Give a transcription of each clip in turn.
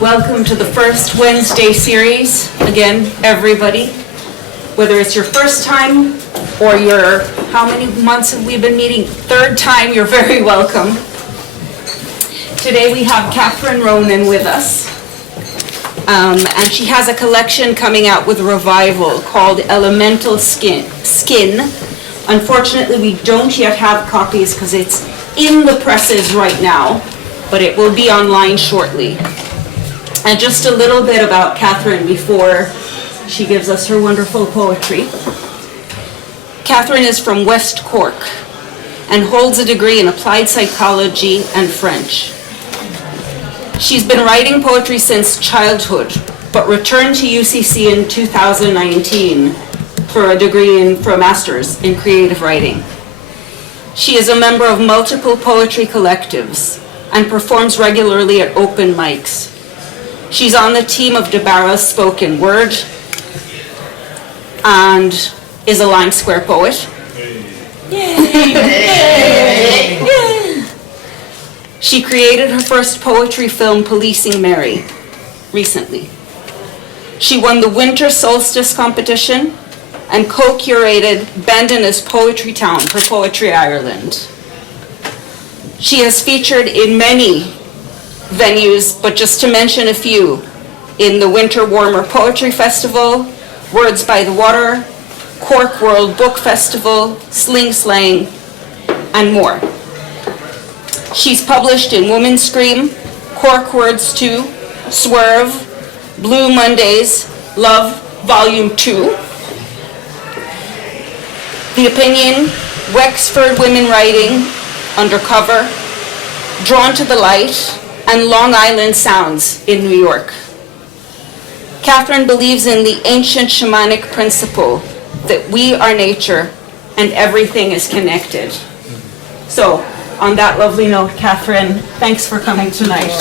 Welcome to the first Wednesday series. Again, everybody, whether it's your first time or your, how many months have we been meeting? Third time, you're very welcome. Today we have Catherine Ronan with us. And she has a collection coming out with Revival called Elemental Skin. Unfortunately, we don't yet have copies because it's in the presses right now, but it will be online shortly. And just a little bit about Catherine before she gives us her wonderful poetry. Catherine is from West Cork and holds a degree in applied psychology and French. She's been writing poetry since childhood, but returned to UCC in 2019 for a master's in creative writing. She is a member of multiple poetry collectives and performs regularly at open mics. She's on the team of Dabara's Spoken Word and is a Lime Square poet. Yay. She created her first poetry film, Policing Mary, recently. She won the Winter Solstice competition and co-curated Bandana's Poetry Town for Poetry Ireland. She has featured in many venues, but just to mention a few, in the Winter Warmer Poetry Festival, Words by the Water, Cork World Book Festival, Sling Slang, and more. She's published in Woman Scream, Cork Words 2, Swerve, Blue Mondays, Love, Volume 2, The Opinion, Wexford Women Writing, Undercover, Drawn to the Light, and Long Island Sounds in New York. Catherine believes in the ancient shamanic principle that we are nature and everything is connected. So, on that lovely note, Catherine, thanks for coming tonight.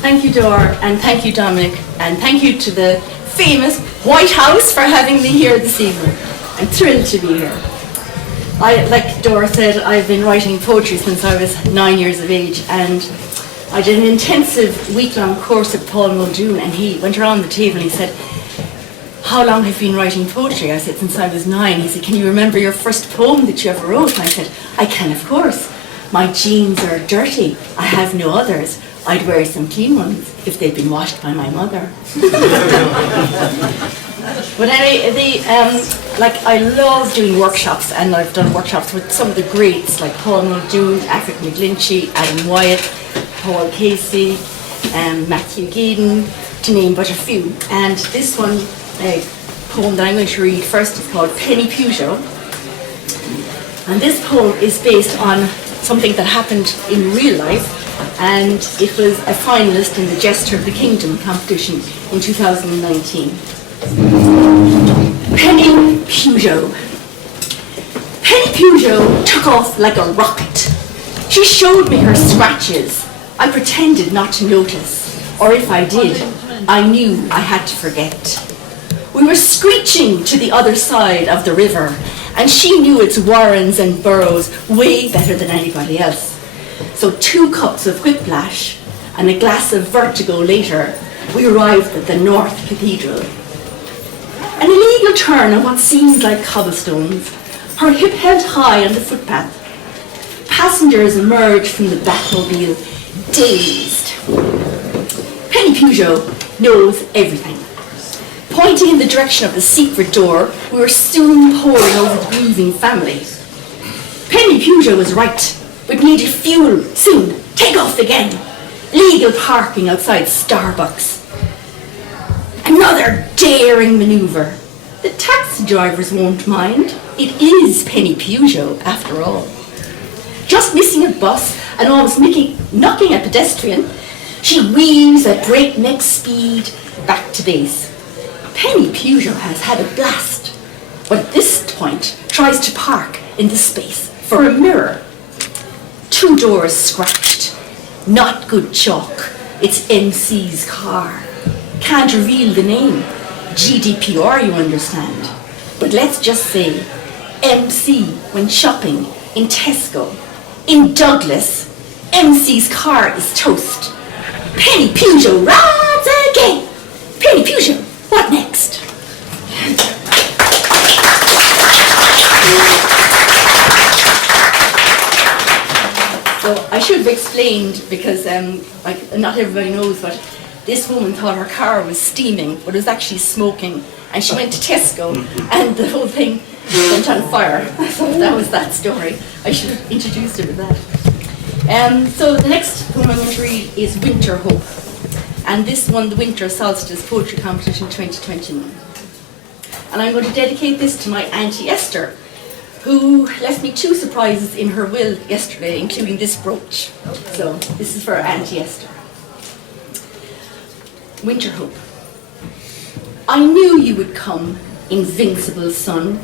Thank you, Dor, and thank you, Dominic, and thank you to the famous Whitehouse for having me here this evening. I'm thrilled to be here. Like Dor said, I've been writing poetry since I was 9 years of age, and I did an intensive week-long course at Paul Muldoon, and he went around the table and he said, "How long have you been writing poetry?" I said, "Since I was 9. He said, "Can you remember your first poem that you ever wrote?" And I said, "I can, of course. My jeans are dirty. I have no others. I'd wear some clean ones if they'd been washed by my mother." But anyway, I love doing workshops, and I've done workshops with some of the greats like Paul Muldoon, Afric McGlinchey, Adam Wyatt, Paul Casey, Matthew Geeden, to name but a few. And this one, poem that I'm going to read first is called Penny Peugeot. And this poem is based on something that happened in real life, and it was a finalist in the Jester of the Kingdom competition in 2019. Penny Peugeot. Penny Peugeot took off like a rocket. She showed me her scratches. I pretended not to notice, or if I did, I knew I had to forget. We were screeching to the other side of the river, and she knew its warrens and burrows way better than anybody else. So 2 cups of whiplash and a glass of vertigo later, we arrived at the North Cathedral. An illegal turn on what seemed like cobblestones, her hip held high on the footpath. Passengers emerged from the Batmobile, dazed. Penny Peugeot knows everything. Pointing in the direction of the secret door, we were soon poring over the grieving family. Penny Peugeot was right. We needed fuel soon. Take off again. Legal parking outside Starbucks. Another daring maneuver. The taxi drivers won't mind. It is Penny Peugeot, after all. Just missing a bus and almost knocking a pedestrian, she weaves at breakneck speed back to base. Penny Peugeot has had a blast, but at this point tries to park in the space for a mirror. 2 doors scratched. Not good chalk. It's MC's car. Can't reveal the name. GDPR, you understand. But let's just say MC, when shopping, in Tesco, in Douglas, MC's car is toast. Penny Peugeot rides again. Penny Peugeot, what next? So I should have explained, because not everybody knows, but this woman thought her car was steaming, but it was actually smoking. And she went to Tesco, and the whole thing went on fire. So that was that story. I should have introduced it with that. So the next poem I'm going to read is Winter Hope. And this won the Winter Solstice Poetry Competition 2021. And I'm going to dedicate this to my Auntie Esther, who left me 2 surprises in her will yesterday, including this brooch. So this is for Auntie Esther. Winter Hope. I knew you would come, invincible sun,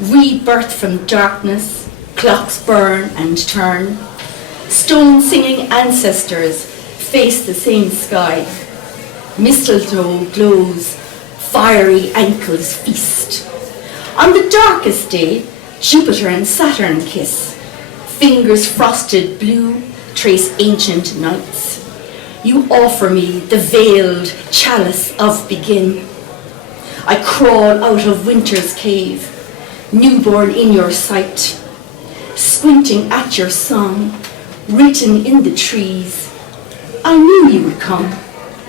rebirth from darkness, clocks burn and turn, stone-singing ancestors face the same sky, mistletoe glows, fiery ankles feast. On the darkest day, Jupiter and Saturn kiss, fingers frosted blue trace ancient nights. You offer me the veiled chalice of begin. I crawl out of winter's cave, newborn in your sight, squinting at your song, written in the trees. I knew you would come,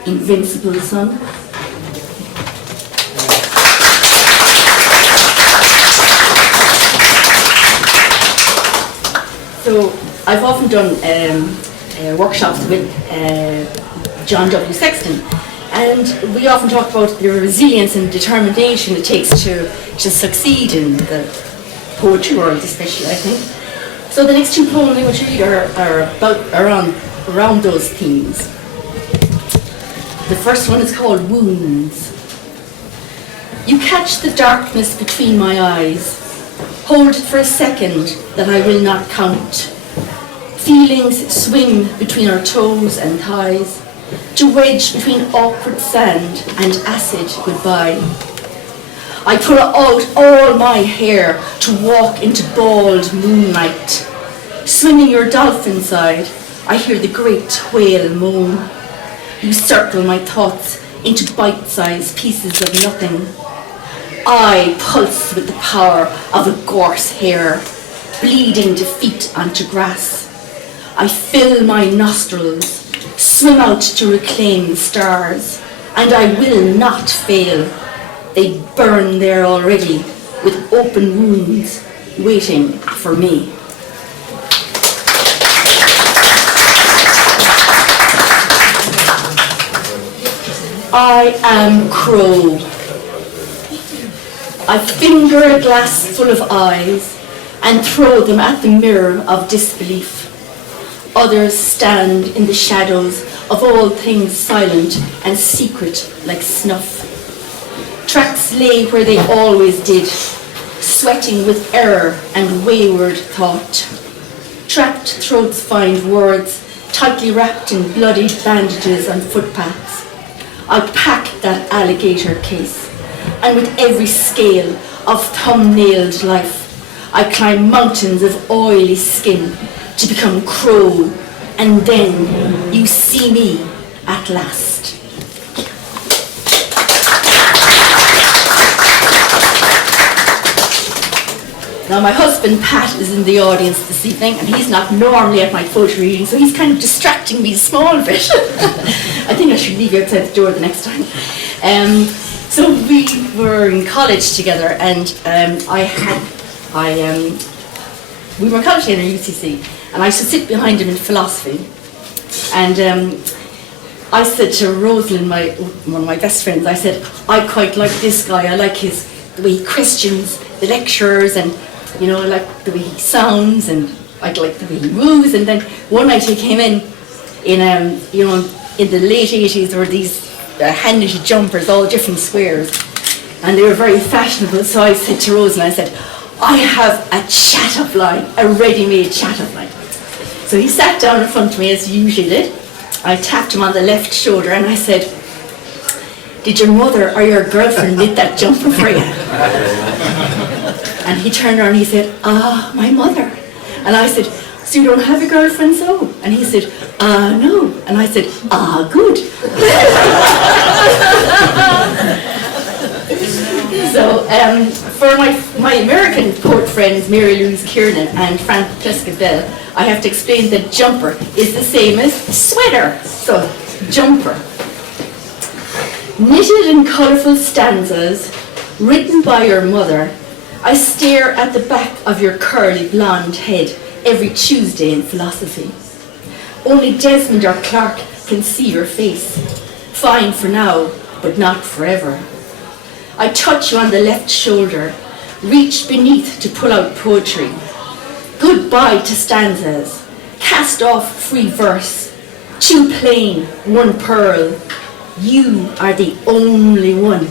invincible sun. So I've often done workshops with John W. Sexton, and we often talk about the resilience and determination it takes to succeed in the poetry world, especially, I think. So the next 2 poems I'm going to read are around those themes. The first one is called Wounds. You catch the darkness between my eyes. Hold it for a second that I will not count. Feelings swim between our toes and thighs, to wedge between awkward sand and acid goodbye. I pull out all my hair to walk into bald moonlight. Swimming your dolphin side, I hear the great whale moan. You circle my thoughts into bite-sized pieces of nothing. I pulse with the power of a gorse hare, bleeding defeat onto grass. I fill my nostrils, swim out to reclaim the stars, and I will not fail. They burn there already, with open wounds, waiting for me. I am Crow. I finger a glass full of eyes and throw them at the mirror of disbelief. Others stand in the shadows of all things silent and secret like snuff. Tracks lay where they always did, sweating with error and wayward thought. Trapped throats find words tightly wrapped in bloodied bandages on footpaths. I pack that alligator case, and with every scale of thumbnailed life, I climb mountains of oily skin to become Crow, and then you see me at last. Now my husband Pat is in the audience this evening, and he's not normally at my poetry reading, so he's kind of distracting me a small bit. I think I should leave you outside the door the next time. So we were in college together, and we were in college together at UCC, and I used to sit behind him in philosophy. And I said to Rosalind, one of my best friends, I said, I quite like this guy. I like the way he questions the lecturers, and I like the way he sounds, and I like the way he moves. And then one night he came in the late 80s, there were these hand-knitted jumpers, all different squares, and they were very fashionable. So I said to Rosalind, I said, I have a chat-up line, a ready-made chat-up line. So he sat down in front of me as he usually did. I tapped him on the left shoulder and I said, did your mother or your girlfriend knit that jumper for you? And he turned around and he said, my mother. And I said, so you don't have a girlfriend, so? And he said, no. And I said, good. So for my American poet friends, Mary Louise Kiernan and Francesca Bell, I have to explain that jumper is the same as sweater. So, jumper. Knitted in colourful stanzas, written by your mother, I stare at the back of your curly blonde head every Tuesday in philosophy. Only Desmond or Clark can see your face. Fine for now, but not forever. I touch you on the left shoulder, reach beneath to pull out poetry. Goodbye to stanzas, cast off free verse, two plain, one pearl. You are the only one.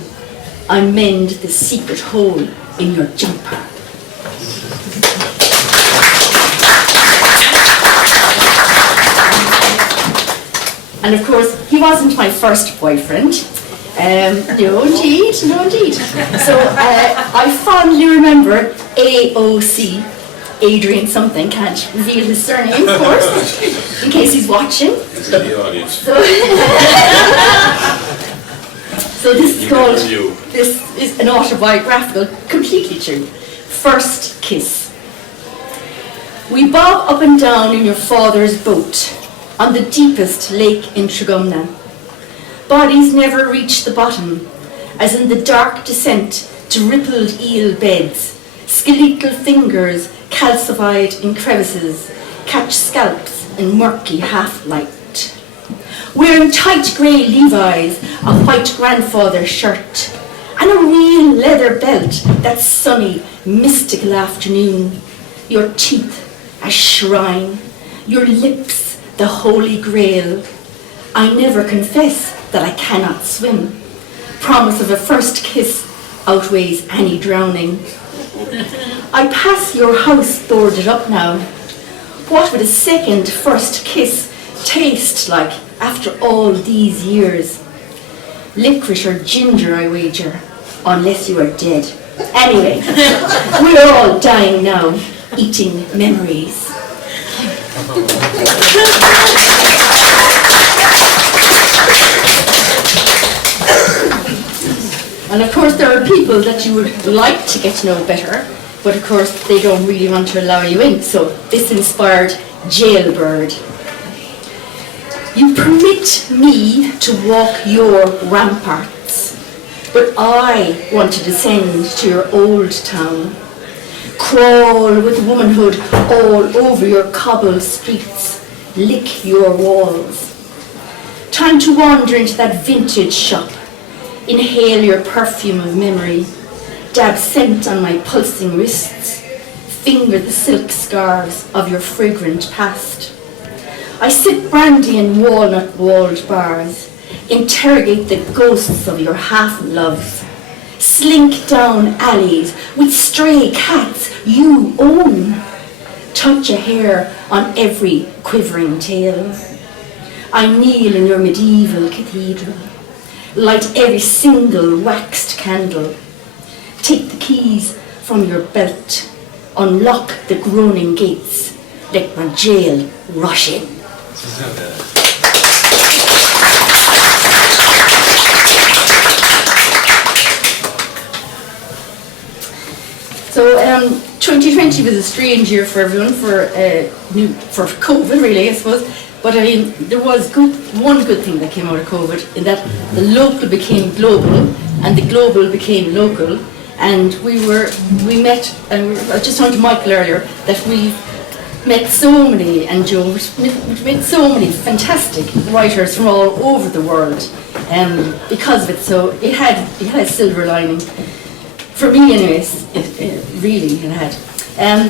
I mend the secret hole in your jumper. And of course, he wasn't my first boyfriend. No indeed. So I fondly remember AOC, Adrian something, can't reveal his surname, of course, in case he's watching. It's in the audience. So this is an autobiographical, completely true. First kiss. We bob up and down in your father's boat on the deepest lake in Trigumna. Bodies never reach the bottom, as in the dark descent to rippled eel beds, skeletal fingers calcified in crevices catch scalps in murky half-light. Wearing tight grey Levi's, a white grandfather shirt, and a real leather belt that sunny, mystical afternoon. Your teeth, a shrine, your lips, the holy grail. I never confess that I cannot swim. Promise of a first kiss outweighs any drowning. I pass your house boarded up now. What would a second first kiss taste like after all these years? Licorice or ginger, I wager, unless you are dead. Anyway, we're all dying now, eating memories. And of course there are people that you would like to get to know better, but of course they don't really want to allow you in, so this inspired Jailbird. You permit me to walk your ramparts, but I want to descend to your old town. Crawl with womanhood all over your cobbled streets, lick your walls. Time to wander into that vintage shop, inhale your perfume of memory, dab scent on my pulsing wrists, finger the silk scarves of your fragrant past. I sip brandy in walnut-walled bars, interrogate the ghosts of your half-loves, slink down alleys with stray cats you own, touch a hair on every quivering tail. I kneel in your medieval cathedral, light every single waxed candle, take the keys from your belt, unlock the groaning gates, let my jail rush in. So 2020 was a strange year for everyone, for COVID really, I suppose. But I mean, there was one good thing that came out of COVID, in that the local became global and the global became local. And we met, and I was just talking to Michael earlier, that we met so many, and Joe, we met so many fantastic writers from all over the world because of it. So it had a silver lining. For me anyways, it really had.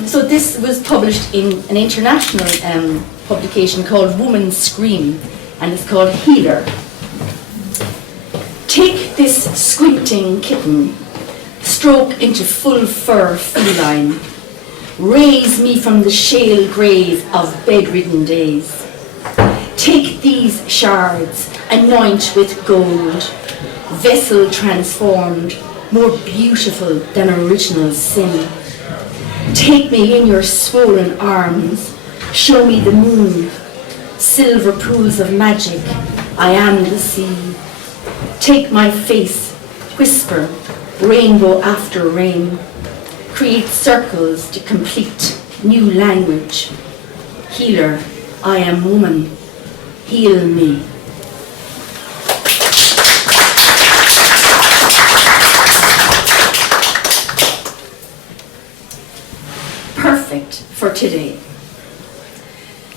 So this was published in an international publication called Woman's Scream, and it's called Healer. Take this squinting kitten, stroke into full fur feline, raise me from the shale grave of bedridden days. Take these shards, anoint with gold, vessel transformed, more beautiful than original sin. Take me in your swollen arms, show me the moon, silver pools of magic, I am the sea. Take my face, whisper, rainbow after rain, create circles to complete new language. Healer, I am woman, heal me. Perfect for today.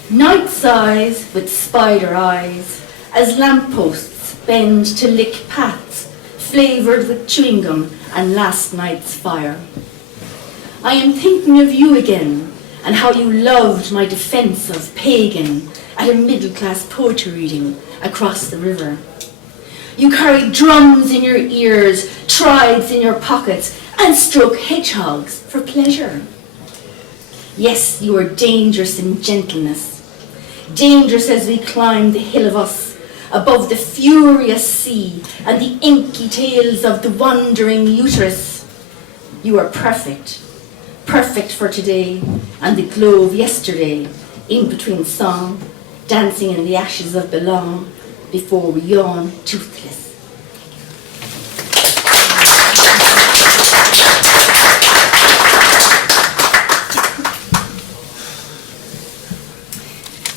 Night sighs with spider eyes as lampposts bend to lick paths flavoured with chewing gum and last night's fire. I am thinking of you again and how you loved my defence of pagan at a middle-class poetry reading across the river. You carried drums in your ears, tribes in your pockets, and stroked hedgehogs for pleasure. Yes, you are dangerous in gentleness, dangerous as we climb the hill of us, above the furious sea and the inky tales of the wandering uterus. You are perfect, perfect for today and the glow of yesterday, in between song, dancing in the ashes of belong, before we yawn toothless.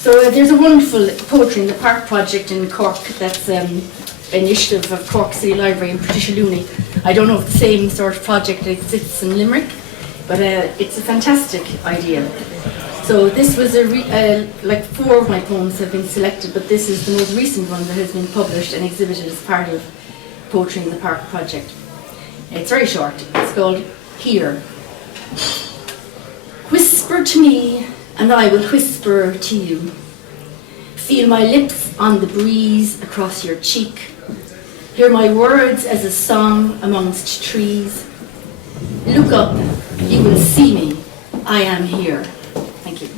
So there's a wonderful Poetry in the Park project in Cork that's an initiative of Cork City Library and Patricia Looney. I don't know if the same sort of project exists in Limerick, but it's a fantastic idea. So this was like 4 of my poems have been selected, but this is the most recent one that has been published and exhibited as part of Poetry in the Park project. It's very short. It's called Here. Whisper to me, and I will whisper to you. Feel my lips on the breeze across your cheek. Hear my words as a song amongst trees. Look up, you will see me. I am here. Thank you.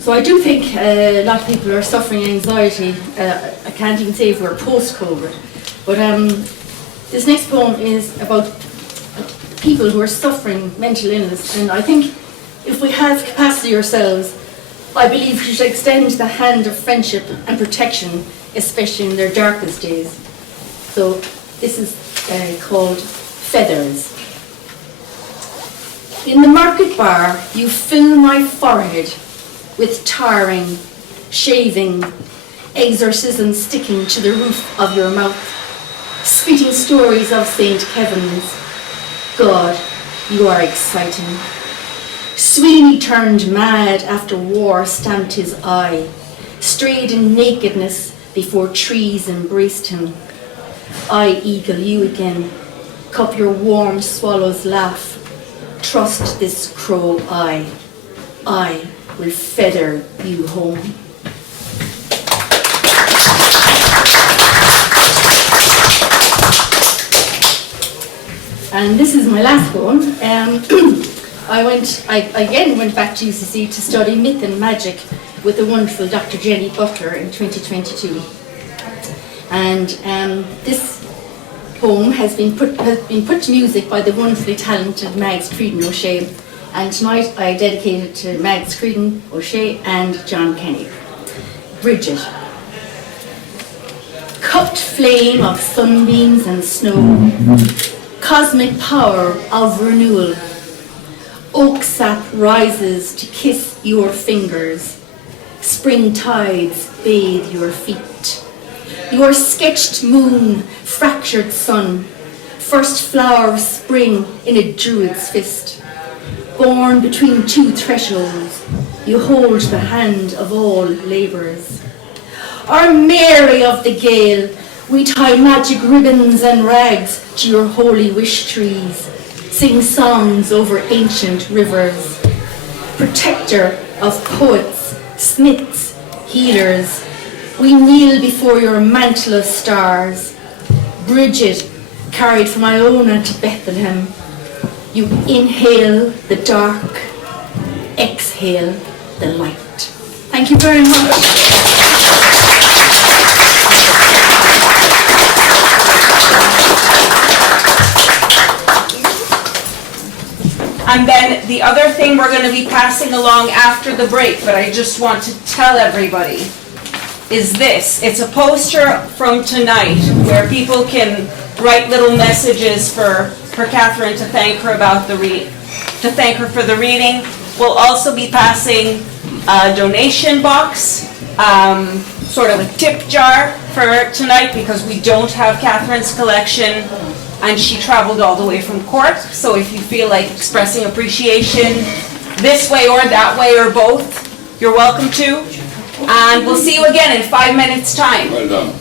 So I do think a lot of people are suffering anxiety. I can't even say if we're post-COVID, but this next poem is about people who are suffering mental illness, and I think if we have capacity ourselves, I believe we should extend the hand of friendship and protection, especially in their darkest days. So this is called Feathers. In the market bar, you fill my forehead with tarring, shaving, exorcism sticking to the roof of your mouth, spitting stories of St. Kevin's. God, you are exciting. Sweeney turned mad after war stamped his eye, strayed in nakedness before trees embraced him. I eagle you again, cup your warm swallow's laugh. Trust this crow eye. I will feather you home. And this is my last poem. I again went back to UCC to study myth and magic with the wonderful Dr. Jenny Butler in 2022. And this poem has been put to music by the wonderfully talented Mags Creedon O'Shea. And tonight I dedicate it to Mags Creedon O'Shea and John Kenny. Bridget. Cupped flame of sunbeams and snow, cosmic power of renewal. Oak sap rises to kiss your fingers. Spring tides bathe your feet. Your sketched moon, fractured sun, first flower of spring in a druid's fist. Born between 2 thresholds, you hold the hand of all labourers. Our Mary of the Gale, we tie magic ribbons and rags to your holy wish trees, sing songs over ancient rivers. Protector of poets, smiths, healers, we kneel before your mantle of stars. Bridget, carried from Iona to Bethlehem, you inhale the dark, exhale the light. Thank you very much. And then the other thing we're going to be passing along after the break, but I just want to tell everybody, is this. It's a poster from tonight where people can write little messages for Catherine to thank her about to thank her for the reading. We'll also be passing a donation box, sort of a tip jar for tonight because we don't have Catherine's collection and she traveled all the way from Cork. So if you feel like expressing appreciation this way or that way or both, you're welcome to. And we'll see you again in 5 minutes' time. Well done.